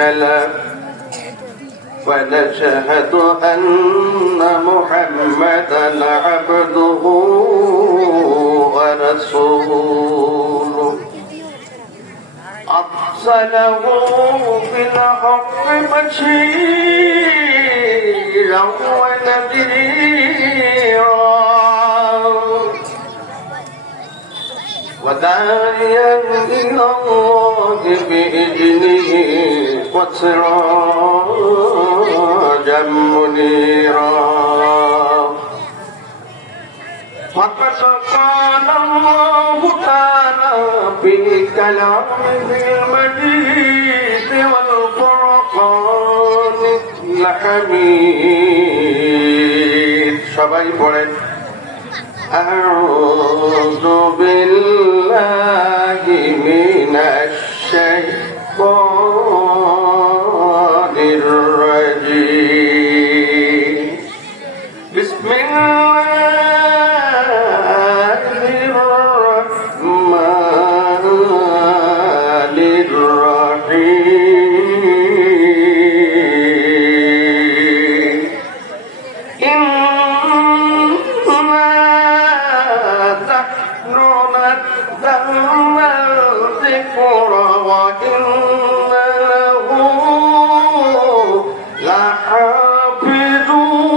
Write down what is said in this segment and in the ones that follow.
له ونشهد أن محمدا عبده ورسوله. أرسله بالحق بشيرا ونذيرا. وداعيا إلى الله بإذنه. خلق سراجا منيرا فقد قال الله تعالى في كلامه المجيد والفرقان الحميد شبابي بولين أعوذ بالله من الشيطان لحافظون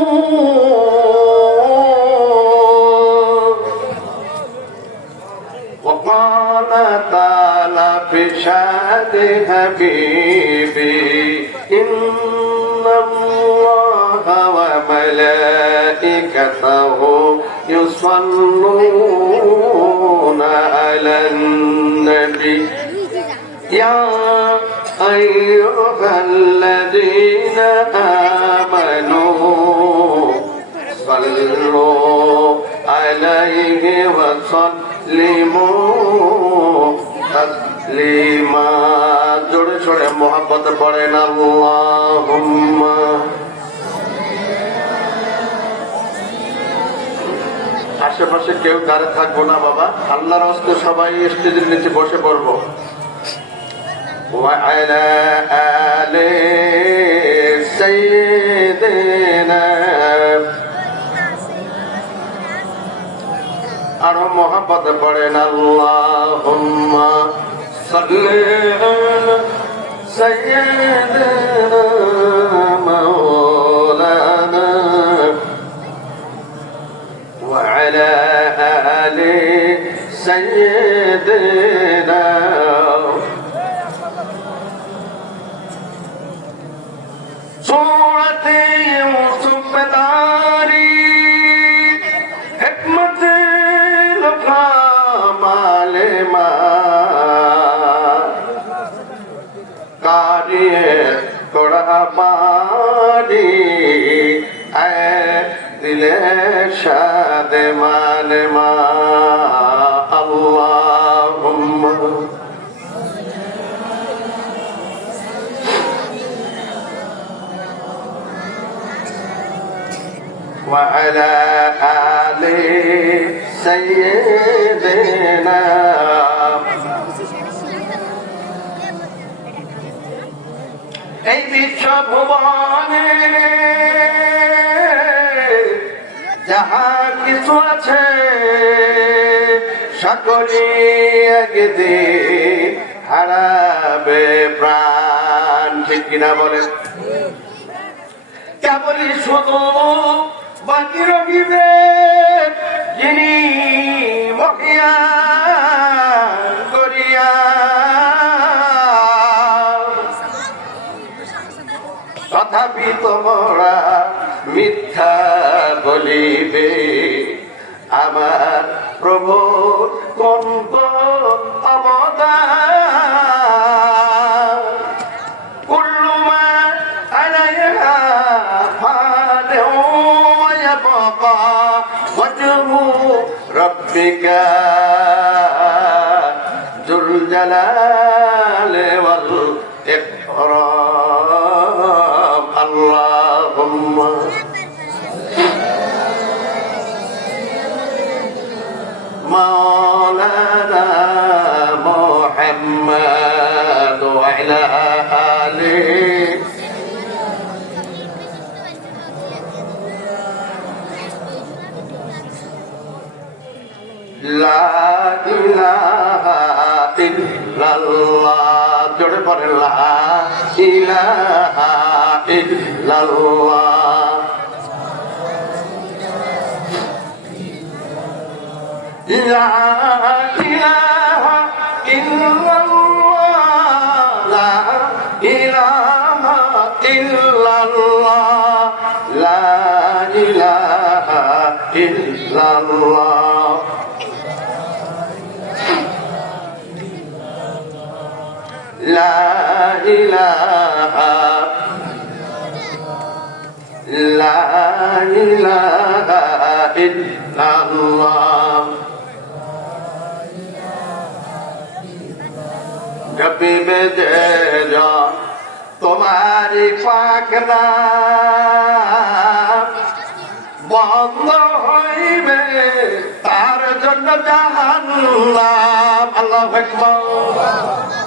وقال تعالى في شهد حبيبي إن الله وملائكته يصلون على النبي. يا أيها الذين آمنوا صلوا عليه وسلموا تسليما জোরে সোরে মোহাম্মত পড়েন আল্লাহুম্মা আশেপাশে কেউ দাঁড়ে থাকবো না বাবা আল্লাহর হস্তে সবাই স্টেজের নিচে বসে পড়বো وعلى آل আরও মহাব্বত পড়েন আল্লাহুম্মা সাল্লি আলা সাইয়্যিদিনা মাওলানা ওয়া कार्य थोड़ा मारी ऐ दिल शाद मान मा अल्लाह وعلى آل سيدنا এই বিশ্ব ভুবনে যাহা কিছু আছে সকলে একদিন হারাবে প্রাণ। ঠিক কিনা বলেন? কেবলই শুধু বাকি রহিবে। বলিবে, আমার প্রভু কোন কোন অবদান। কুল্লু মা আলাইহা ফানিউ ওয়া ইয়াবকা ওয়াজহু রাব্বিকা। যুল জালালি ওয়াল ইকরাম। ইল্লাল্লাহ জোরে পড়ে লা ইলাহা ইল্লাল্লাহ লা ইলাহা ইল্লাল্লাহ লা ইলাহা ইল্লাল্লাহ লা दे जा তোমারি পাকনা বন্ধ হইবে তার জন্য জাহান্নাম। আল্লাহ আকবার।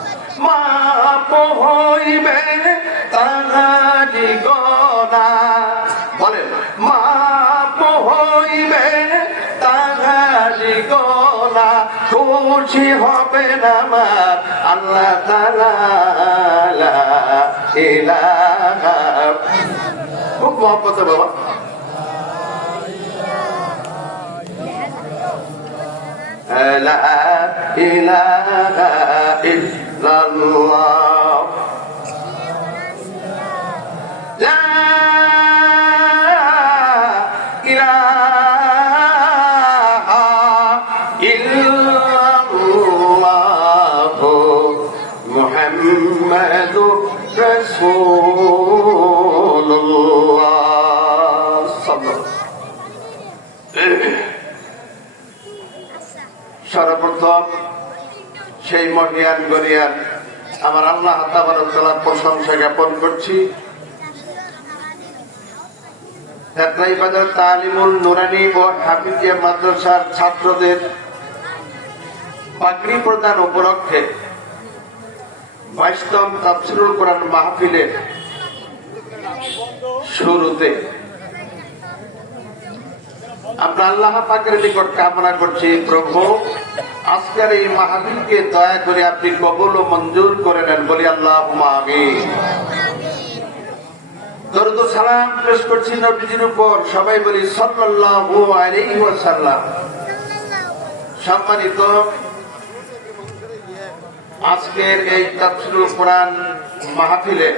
মাপ হইবে তাহারি গনা বলেন মাপ হইবে তাহারি গনা খুশি হবে না আমার আল্লাহ তালা ইলাহা খুব মহব্বত বাবা لا إله إلا الله ইল্লাল্লাহু মুহাম্মাদুর সর্বপ্রথম সেই মহিয়ান গরিয়ান আমার আল্লাহ তাবার প্রশংসা জ্ঞাপন করছি। তালিমুল নুরানি ও হাফিজিয়া মাদ্রাসার ছাত্রদের পাগড়ি প্রদান উপলক্ষে বাইশতম তাফসিরুল কোরআন মাহফিলের শুরুতে আমরা আল্লাহ পাকের নিকট কামনা করছি, প্রভু, আজকের এই মাহফিলকে দয়া করে আপনি কবল ও মঞ্জুর করে নেন বলি আল্লাহ দরুদ সালাম পেশ করছি নবীজির উপর। সবাই বলি সাল্লাল্লাহু আলাইহি ওয়াসাল্লাম। সম্মানিত আজকের এই তাফসিরুল কোরআন মাহফিলে